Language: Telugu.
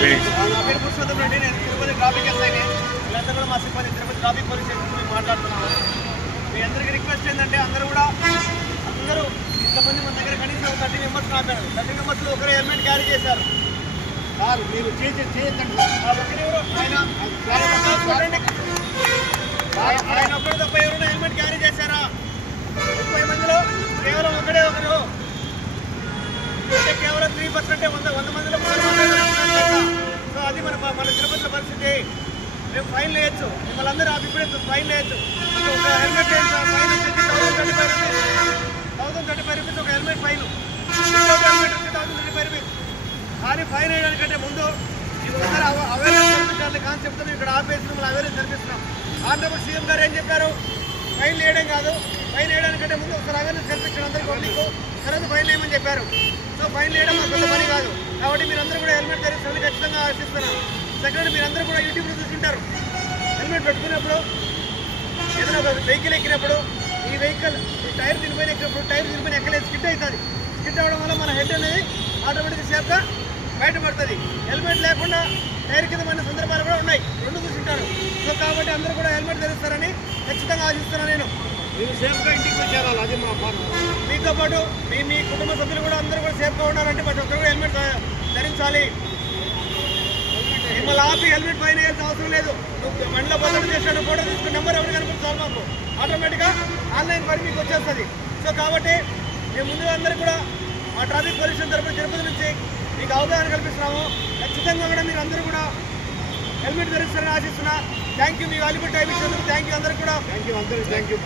నా పేరు పురుషోత్తం రెడ్డి. నేను తిరుపతి ట్రాఫిక్ ఎస్ఐని. వీళ్ళంతా కూడా మా సిబ్బంది తిరుపతి ట్రాఫిక్ పోలీస్ స్టేషన్ నుంచి మాట్లాడుతున్నాము. మీ అందరికీ రిక్వెస్ట్ ఏంటంటే అందరూ ఇంతమంది మన దగ్గర కనీసం 30 మెంబర్స్ ఆపారు. 30 మెంబర్స్లో ఒకరు హెల్మెట్ క్యారీ చేశారు. సార్ మీరు చేయొద్దండి. ఆయన ఒక్కరు తప్ప ఎవరైనా హెల్మెట్ క్యారీ చేశారా? 30 మందిలో కేవలం ఒకరు అంటే కేవలం 3%. 100 మందిలో సో అది మన తిరుపతిలో పరిస్థితి. మేము ఫైన్ వేయచ్చు, మిమ్మల్ని అందరూ ఇప్పుడే ఫైన్ వేయచ్చు. ఒక హెల్మెట్ ఫైన్ వచ్చేసి 1035 రూపీస్ ఒక హెల్మెట్ ఫైన్. హెల్మెట్ వచ్చి 1035 రూపీస్. కానీ ఫైన్ వేయడానికంటే ముందు ఒకసారి అవేర్నెస్ కల్పించాలి కాన్సెప్ట్తో ఇక్కడ ఆపేసి మిమ్మల్ని అవేర్నెస్ కల్పిస్తున్నాం. ఆంధ్రప్రదేశ్ సీఎం గారు ఏం చెప్పారు? ఫైన్ వేయడం కాదు, ఫైన్ వేయడానికంటే ముందు ఒకసారి అవేర్నెస్ కల్పించడం అందరికీ పబ్లిక్, తర్వాత ఫైన్ వేయమని చెప్పారు. సో ఫైన్ వేయడం మాకు పెద్ద పని కాదు. కాబట్టి మీరందరూ కూడా హెల్మెట్ ధరిస్తారని ఖచ్చితంగా ఆశిస్తున్నాను. సెకండ్, మీరందరూ కూడా యూట్యూబ్లో చూసింటారు. హెల్మెట్ పెట్టుకున్నప్పుడు ఏదైనా ఒక వెహికల్ ఎక్కినప్పుడు ఈ వెహికల్ టైర్ తినిపోయిన ఎక్కినప్పుడు టైర్ తినిపోయిన ఎక్కలేదు స్కిడ్ అవుతుంది. స్కిడ్ అవ్వడం వల్ల మన హెడ్ అనేది ఆటోమేటిక్గా సేఫ్గా బయటపడుతుంది. హెల్మెట్ లేకుండా టైర్ కింద మన సందర్భాలు కూడా ఉన్నాయి, రెండు చూసింటారు. సో కాబట్టి అందరూ కూడా హెల్మెట్ ధరిస్తారని ఖచ్చితంగా ఆశిస్తున్నాను. నేను మీరు సేఫ్గా ఇంటికి వచ్చారాలి, అది మా పాలన. మీతో పాటు మీ కుటుంబ సభ్యులు కూడా అందరూ కూడా సేఫ్గా ఉండాలంటే ప్రతి ఒక్కరు కూడా హెల్మెట్ ధరించాలి. మిమ్మల్ని ఆపి హెల్మెట్ పైన వేయాల్సిన అవసరం లేదు. నువ్వు బండిలో భద్రత చేసినట్టు ఫోటో తీసుకుని నెంబర్ ఎవరు కనిపిస్తారు మాకు ఆటోమేటిక్గా ఆన్లైన్ పని మీకు వచ్చేస్తుంది. సో కాబట్టి మేము ముందుగా అందరూ కూడా మా ట్రాఫిక్ పోలీస్ స్టేషన్ తరపున తిరుపతి నుంచి మీకు అవగాహన కల్పిస్తున్నాము. ఖచ్చితంగా కూడా మీరు అందరూ కూడా హెల్మెట్ ధరిస్తారని ఆశిస్తున్నా. Thank you. మీ వాల్యుబుల్ టైం ఇచ్చినందుకు థ్యాంక్ యూ అందరికీ కూడా. Thank you.